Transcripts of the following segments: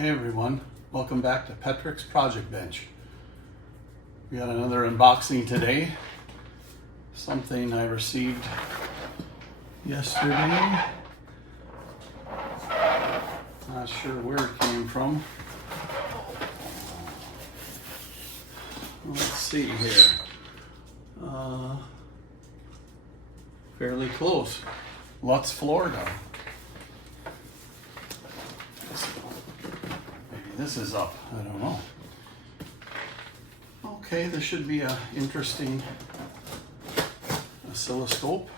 Hey everyone, welcome back to Tektronix Project Bench. We got another unboxing today. Something I received yesterday. Not sure where it came from. Let's see here. Fairly close. Lutz, Florida. This is up, I don't know. Okay, this should be an interesting oscilloscope.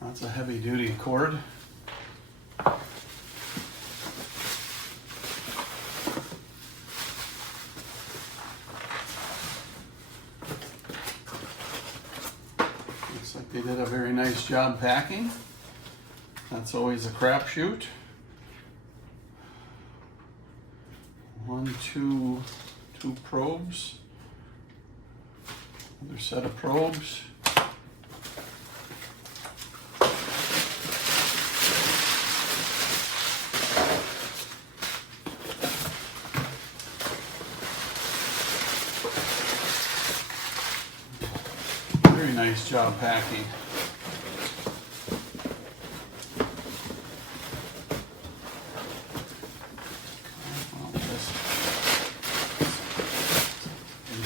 That's a heavy duty cord. Looks like they did a very nice job packing. That's always a crapshoot. Two probes. Another set of probes. Very nice job packing.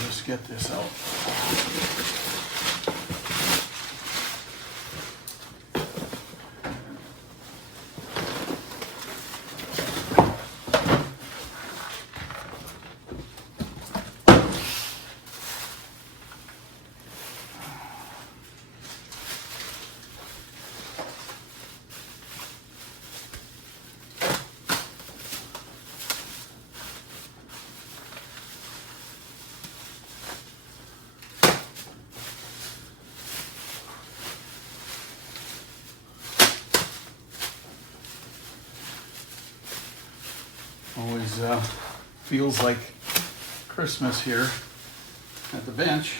Just get this out. Always feels like Christmas here at the bench.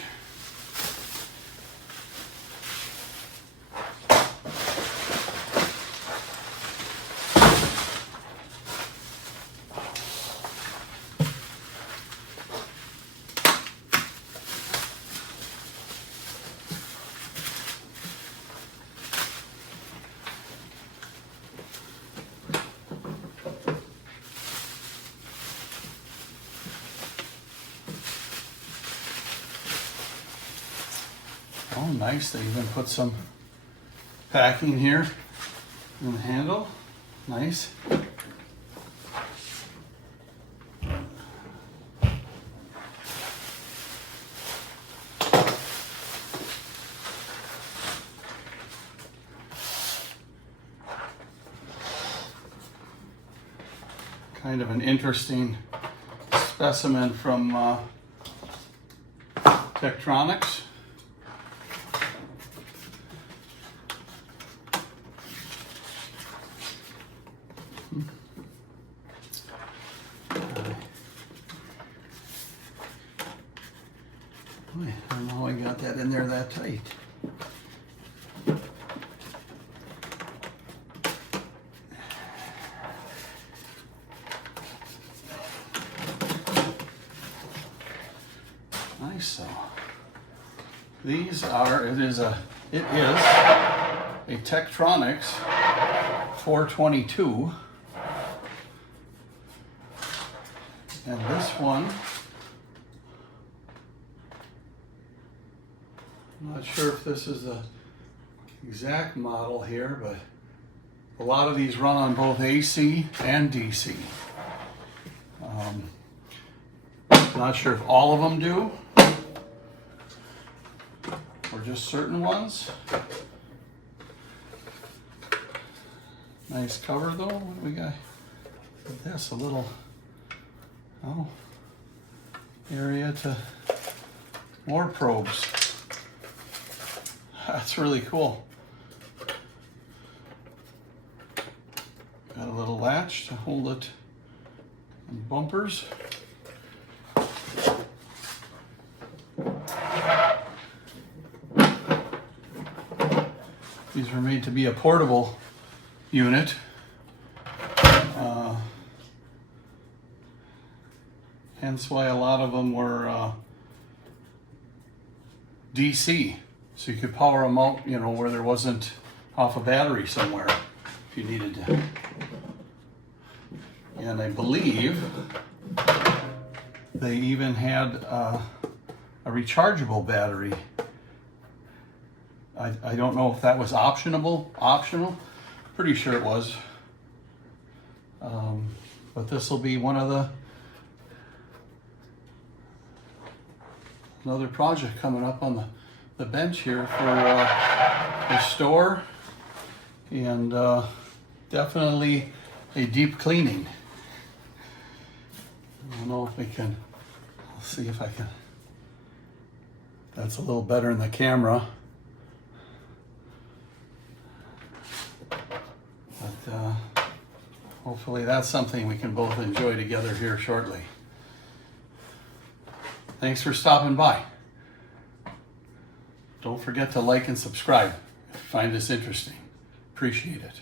Oh, nice. They even put some packing here in the handle. Nice. Kind of an interesting specimen from Tektronix. I don't know how I got that in there that tight. Nice. So these are, it is a Tektronix 422. And this one, I'm not sure if this is the exact model here, but a lot of these run on both AC and DC. Not sure if all of them do, or just certain ones. Nice cover though. What do we got? This a little. Oh, area to more probes. That's really cool. Got a little latch to hold it in bumpers. These were made to be a portable unit. Hence why a lot of them were DC. So you could power them out, you know, where there wasn't off a battery somewhere if you needed to. And I believe they even had a rechargeable battery. I don't know if that was optional. Pretty sure it was. But this will be one of another project coming up on the bench here for the store, and definitely a deep cleaning. I don't know if we can, I'll see if I can, that's a little better in the camera. But hopefully that's something we can both enjoy together here shortly. Thanks for stopping by. Don't forget to like and subscribe if you find this interesting. Appreciate it.